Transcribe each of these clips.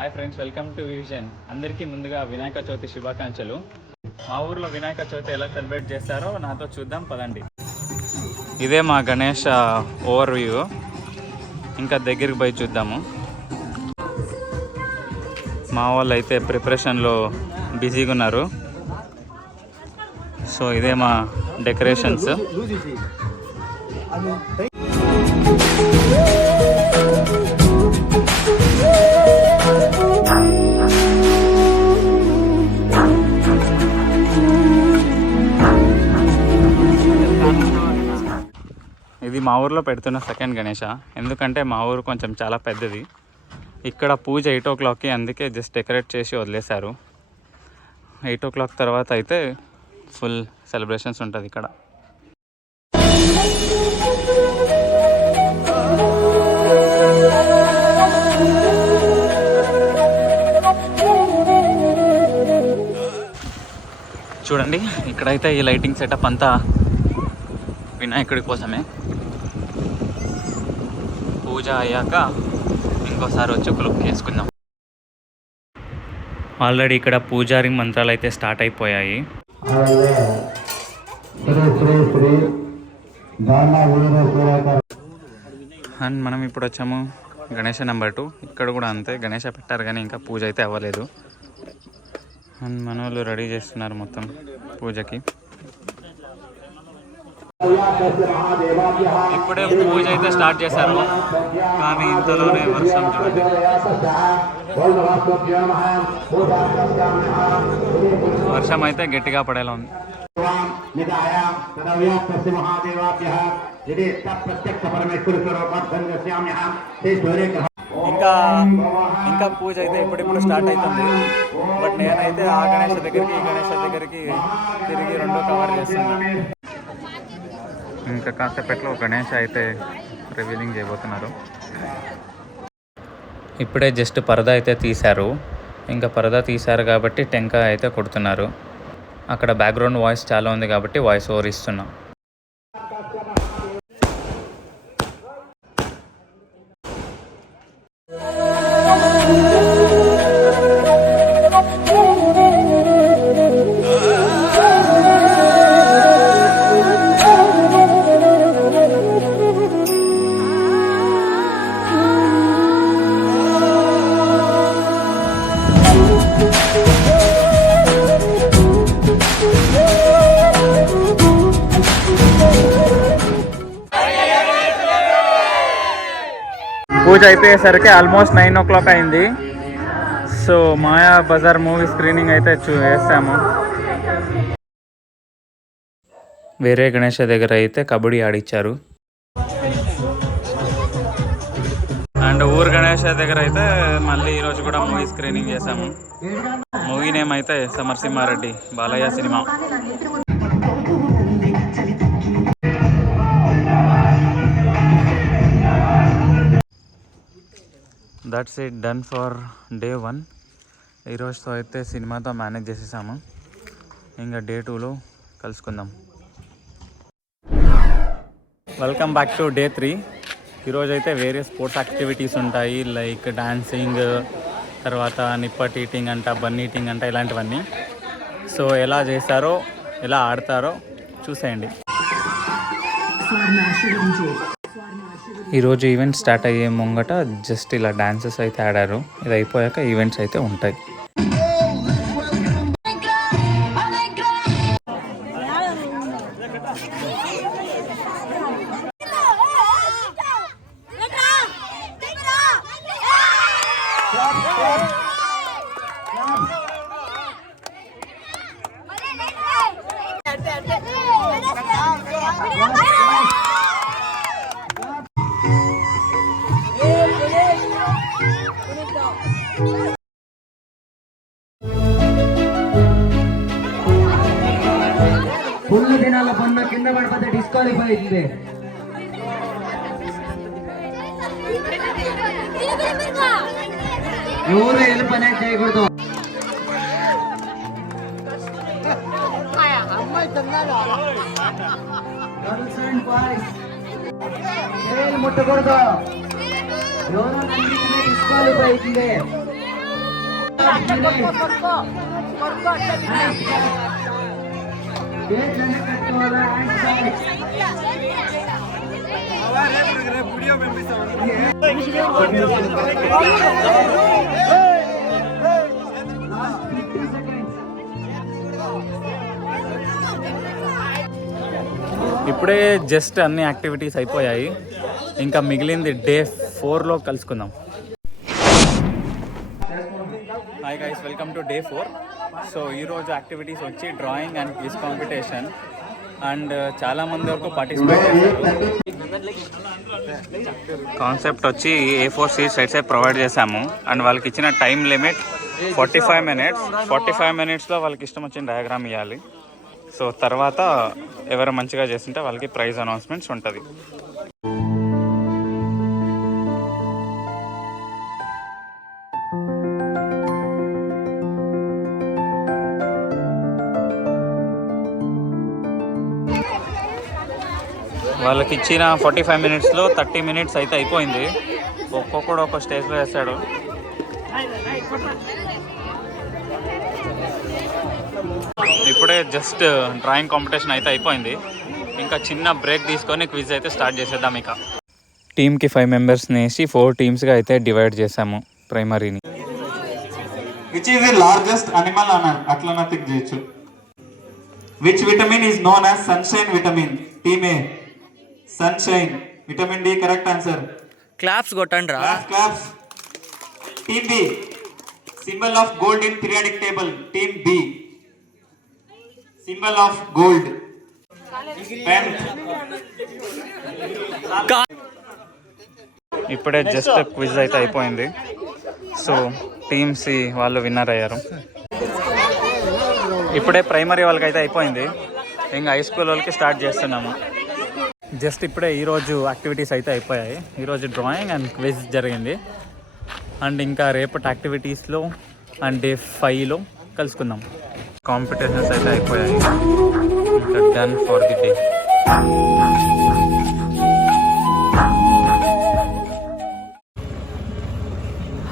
Hi friends, welcome to vision. అందరికీ ముందుగా వినాయక చవితి శుభాకాంక్షలు. మా ఊర్లో వినాయక చవితి ఎలా సెలబ్రేట్ చేస్తారో నాతో చూద్దాం పదండి. ఇదే మా గణేష్ ఓవర్ వ్యూ. ఇంకా దగ్గరికి పోయి చూద్దాము. మా వాళ్ళు అయితే ప్రిపరేషన్లో బిజీగా ఉన్నారు. సో ఇదే మా డెకరేషన్స్. ఇది మా ఊర్లో పెడుతున్న సెకండ్ గణేష. ఎందుకంటే మా ఊరు కొంచెం చాలా పెద్దది. ఇక్కడ పూజ 8 o'clockకి, అందుకే జస్ట్ డెకరేట్ చేసి వదిలేశారు. 8 o'clock తర్వాత అయితే ఫుల్ సెలబ్రేషన్స్ ఉంటుంది ఇక్కడ. చూడండి, ఇక్కడైతే ఈ లైటింగ్ సెటప్ అంతా వినాయకుడి కోసమే. పూజ అయ్యాక ఇంకోసారి వచ్చి ఒక లుక్ వేసుకుందాం. ఆల్రెడీ ఇక్కడ పూజారి మంత్రాలు అయితే స్టార్ట్ అయిపోయాయి. అండ్ మనం ఇప్పుడు వచ్చాము గణేష నెంబర్ 2. ఇక్కడ కూడా అంతే, గణేష పెట్టారు కానీ ఇంకా పూజ అయితే అవ్వలేదు. అండ్ మన వాళ్ళు రెడీ చేస్తున్నారు మొత్తం పూజకి. ఇప్పుడే పూజ అయితే స్టార్ట్ చేశారు, కానీ ఇంతలోనే వర్షం చూడండి. వర్షం అయితే గట్టిగా పడేలా ఉంది. ఇంకా పూజ అయితే ఇప్పుడిప్పుడు స్టార్ట్ అవుతుంది. బట్ నేనైతే ఆ గణేష దగ్గరికి ఈ గణేష దగ్గరికి తిరిగి 2 కవర్ చేస్తున్నాను. ఇంకా కాసేపట్లో గణేష్ అయితే రివీలింగ్ చేయబోతున్నారు. ఇప్పుడే జస్ట్ పరదా అయితే తీశారు. ఇంకా పరదా తీశారు కాబట్టి టెంకాయ అయితే కొడుతున్నారు. అక్కడ బ్యాక్గ్రౌండ్ వాయిస్ చాలా ఉంది కాబట్టి వాయిస్ ఓవర్ ఇస్తున్నాం. పూజ అయిపోయేసరికి ఆల్మోస్ట్ 9 o'clock అయింది. సో మాయా బజార్ మూవీ స్క్రీనింగ్ అయితే వేసాము. వేరే గణేష దగ్గర అయితే కబడ్డీ ఆడిచ్చారు. అండ్ ఊరు గణేష దగ్గర అయితే మళ్ళీ ఈరోజు కూడా మూవీ స్క్రీనింగ్ చేసాము. మూవీ నేమ్ అయితే Samarasimha Reddy Balayya cinema. That's it, done for day 1. ఈరోజుతో అయితే సినిమాతో మేనేజ్ చేసేసాము. ఇంకా డే 2లో కలుసుకుందాం. Welcome back to day 3. ఈరోజు అయితే వేరే స్పోర్ట్స్ యాక్టివిటీస్ ఉంటాయి, లైక్ డాన్సింగ్, తర్వాత నిప్పట్ ఈటింగ్ అంట, బన్ ఈటింగ్ అంట, ఇలాంటివన్నీ. సో ఎలా చేస్తారో, ఎలా ఆడతారో చూసేయండి. ఈరోజు ఈవెంట్ స్టార్ట్ అయ్యే ముంగట జస్ట్ ఇలా డాన్సెస్ అయితే ఆడారు. ఇది అయిపోయాక ఈవెంట్స్ అయితే ఉంటాయి. ఫుల్ దినాల పన్న కింద పడిపోతే డిస్క్వాలిఫై అవుతుంది. ఎవరు హెల్ప్ అనేది చేయకూడదు. గర్ల్స్ అండ్ బాయ్స్ ముట్టకూడదు. ఎవరో డిస్క్వాలిఫై అవుతుంది. ఇప్పుడే జస్ట్ అన్ని యాక్టివిటీస్ అయిపోయాయి, ఇంకా మిగిలింది డే 4లో కలుసుకుందాం. Hi guys, welcome to day 4. So ఈరోజు యాక్టివిటీస్ వచ్చి drawing and quiz competition, and చాలామంది వరకు పార్టిసిపేట్ చేశారు. కాన్సెప్ట్ వచ్చి A4 షీట్స్ అయితే ప్రొవైడ్ చేశాము, అండ్ వాళ్ళకి ఇచ్చిన టైం లిమిట్ 45 minutes. 45 minutesలో వాళ్ళకి ఇష్టం వచ్చిన డయాగ్రామ్ ఇవ్వాలి. సో తర్వాత ఎవరు మంచిగా చేస్తుంటే వాళ్ళకి ప్రైజ్ అనౌన్స్మెంట్స్ ఉంటుంది. వాళ్ళకి ఇచ్చిన 45 minutesలో 30 minutes అయితే అయిపోయింది. ఒక్కొక్కడు ఒక స్టేజ్లో వేస్తాడు. ఇప్పుడే జస్ట్ డ్రాయింగ్ కాంపిటీషన్ అయితే అయిపోయింది, ఇంకా చిన్న బ్రేక్ తీసుకొని క్విజ్ అయితే స్టార్ట్ చేసేద్దాం. ఇక టీమ్కి 5 మెంబర్స్ని వేసి 4 టీమ్స్గా అయితే డివైడ్ చేసాము ప్రైమరీని. Which is the largest animal అన్నారు, అట్లా థింక్ చేయొచ్చు. Which vitamin is known as sunshine vitamin? Team A sunshine, vitamin D correct answer. Claps కొట్టండి రా. Claps. Team B, symbol of gold in periodic table. Team B, symbol of gold. Pen. ఇప్పుడే just quiz అయితే అయిపోయింది. So teams వాళ్ళు winner అయ్యారు. ఇప్పుడే primary వాళ్ళకి అయితే అయిపోయింది, ఇంకా హై స్కూల్ వాళ్ళకి స్టార్ట్ చేస్తున్నాము. జస్ట్ ఇప్పుడే ఈరోజు యాక్టివిటీస్ అయితే అయిపోయాయి. ఈరోజు డ్రాయింగ్ అండ్ క్విజ్ జరిగింది, అండ్ ఇంకా రేపటి యాక్టివిటీస్లో అండ్ డే 5లో కలుసుకుందాం. కాంపిటీషన్స్ అయితే అయిపోయాయి, ఇంకా done for the day.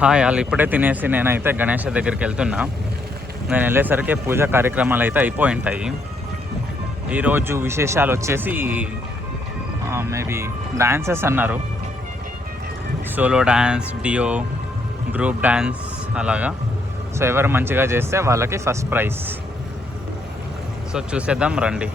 Hi, వాళ్ళు ఇప్పుడే తినేసి నేనైతే గణేష్ దగ్గరికి వెళ్తున్నా. నేను వెళ్ళేసరికి పూజా కార్యక్రమాలు అయితే అయిపోయి ఉంటాయి. ఈరోజు విశేషాలు వచ్చేసి మేబీ డాన్సెస్ అన్నారు, సోలో డ్యాన్స్, డియో, గ్రూప్ డ్యాన్స్ అలాగా. సో ఎవరు మంచిగా చేస్తే వాళ్ళకి ఫస్ట్ ప్రైజ్. సో చూసేద్దాం రండి.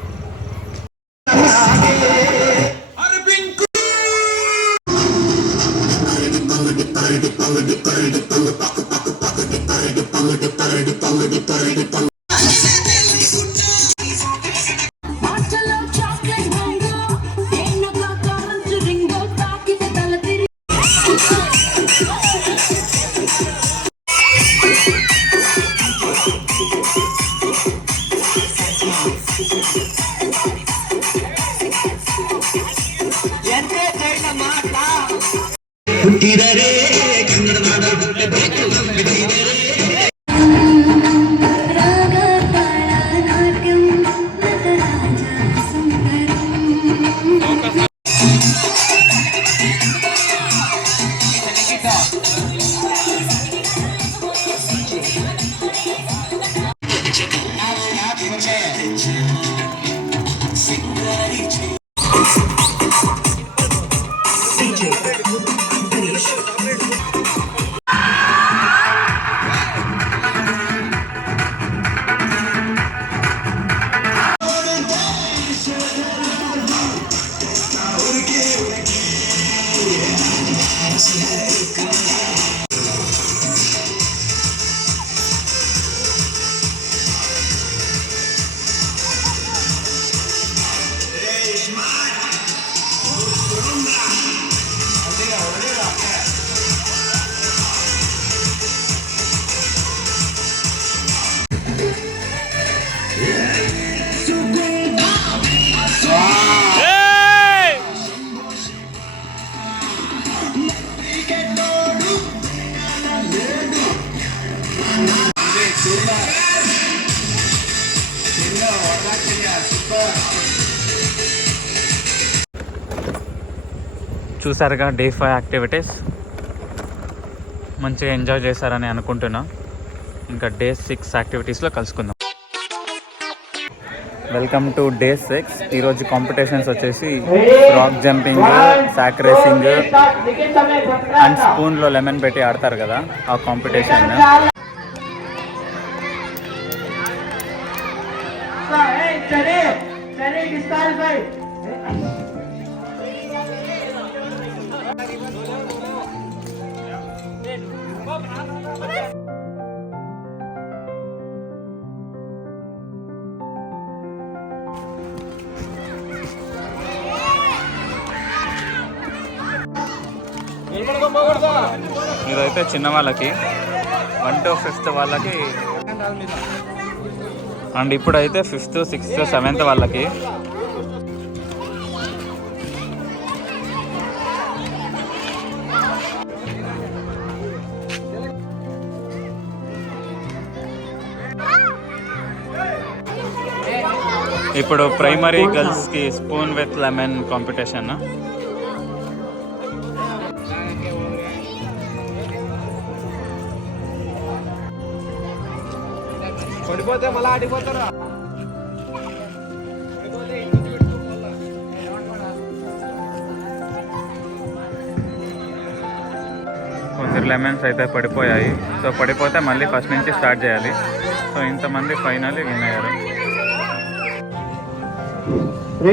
చూసారుగా డే 5 యాక్టివిటీస్ మంచిగా ఎంజాయ్ చేశారని అనుకుంటున్నా. ఇంకా డే 6 యాక్టివిటీస్లో కలుసుకుందాం. Welcome to day 6. ఈరోజు కాంపిటీషన్స్ వచ్చేసి rock jumping, sack racing and స్పూన్లో లెమన్ పెట్టి ఆడతారు కదా, ఆ కాంపిటీషన్. ఇదైతే చిన్న వాళ్ళకి, 1 to 5th వాళ్ళకి, అండ్ ఇప్పుడైతే 5th, 6th, 7th వాళ్ళకి. ఇప్పుడు ప్రైమరీ గర్ల్స్కి స్పూన్ విత్ లెమన్ కాంపిటీషన్. పడిపోతే మళ్ళీ ఆడిపోతారా? కొందరు లెమన్స్ అయితే పడిపోయాయి. సో పడిపోతే మళ్ళీ ఫస్ట్ నుంచి స్టార్ట్ చేయాలి. సో ఇంతమంది ఫైనల్ విన్ అయ్యారు.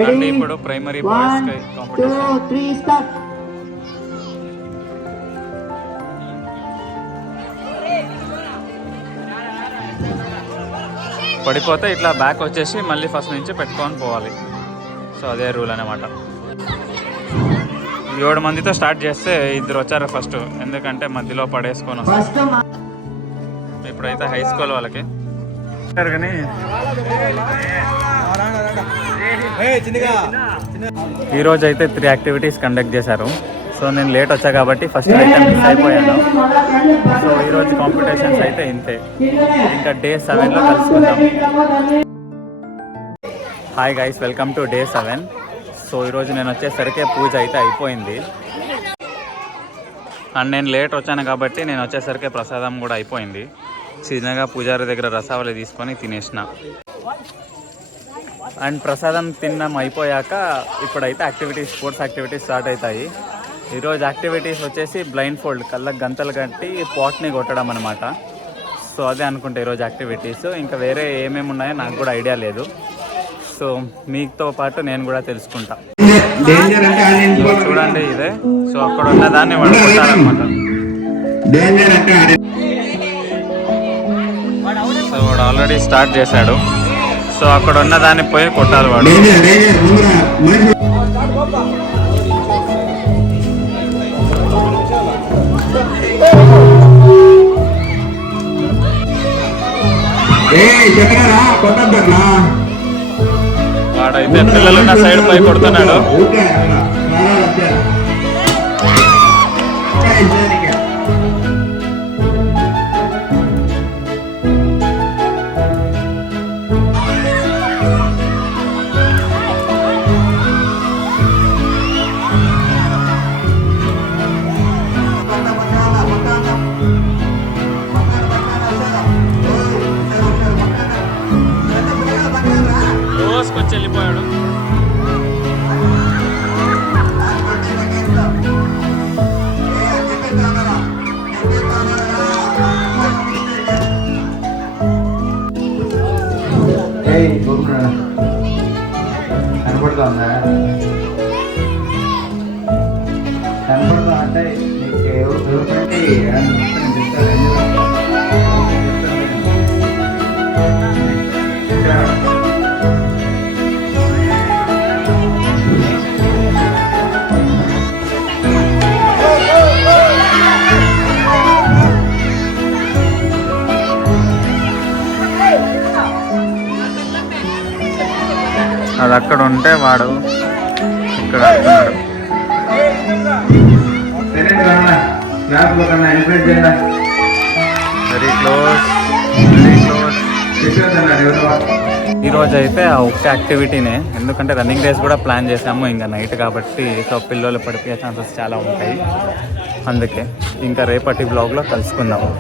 అండ్ ఇప్పుడు ప్రైమరీ బాయ్స్ కాంపిటీషన్. పడిపోతే ఇట్లా బ్యాక్ వచ్చేసి మళ్ళీ ఫస్ట్ నుంచి పెట్టుకొని పోవాలి. సో అదే రూల్ అనమాట. 7 మందితో స్టార్ట్ చేస్తే 2 వచ్చారు ఫస్ట్, ఎందుకంటే మధ్యలో పడేసుకొని వస్తారు. ఇప్పుడైతే హై స్కూల్ వాళ్ళకి కానీ ఈరోజు అయితే 3 యాక్టివిటీస్ కండక్ట్ చేశారు. సో నేను లేట్ వచ్చా కాబట్టి ఫస్ట్ అయితే మిస్ అయిపోయాను. సో ఈరోజు కాంపిటీషన్స్ అయితే ఇంతే. ఇంకా డే 7లో కలుసుకుందాం. Hi guys, welcome to day 7. So ఈరోజు నేను వచ్చేసరికి పూజ అయితే అయిపోయింది. అండ్ నేను లేట్ వచ్చాను కాబట్టి నేను వచ్చేసరికి ప్రసాదం కూడా అయిపోయింది. చిన్నగా పూజారి దగ్గర రసావళి తీసుకొని తినేసిన. అండ్ ప్రసాదం తిన్నాం అయిపోయాక ఇప్పుడైతే యాక్టివిటీస్, స్పోర్ట్స్ యాక్టివిటీస్ స్టార్ట్ అవుతాయి. ఈరోజు యాక్టివిటీస్ వచ్చేసి బ్లైండ్ ఫోల్డ్, కళ్ళకు గంతలు కట్టి పాట్ని కొట్టడం అనమాట. సో అదే అనుకుంటా ఈరోజు యాక్టివిటీస్. ఇంకా వేరే ఏమేమి ఉన్నాయో నాకు కూడా ఐడియా లేదు. సో మీతో పాటు నేను కూడా తెలుసుకుంటా. చూడండి ఇదే. సో అక్కడ ఉన్న దాన్ని వాడు కొట్టాలన్నమాట. సో వాడు ఆల్రెడీ స్టార్ట్ చేశాడు. సో అక్కడ ఉన్న దాన్ని పోయి కొట్టాలి వాడు. వాడైతే పిల్లలున్న సైడ్ పై కొడుతున్నాడు. రోజుకొచ్చి వెళ్ళిపోయాడు. కనపడుతుందా? కనపడుతుందా అంటే నీకు ఎవరు అది అక్కడ ఉంటే వాడు ఇక్కడ ఆడుతున్నాడు. Very close, very close. ఈరోజు అయితే ఆ ఒక్క యాక్టివిటీనే, ఎందుకంటే రన్నింగ్ రేస్ కూడా ప్లాన్ చేసాము ఇంకా నైట్ కాబట్టి. సో పిల్లలు పడిపోయే ఛాన్సెస్ చాలా ఉంటాయి. అందుకే ఇంకా రేపటి బ్లాగ్లో కలుసుకుందాము.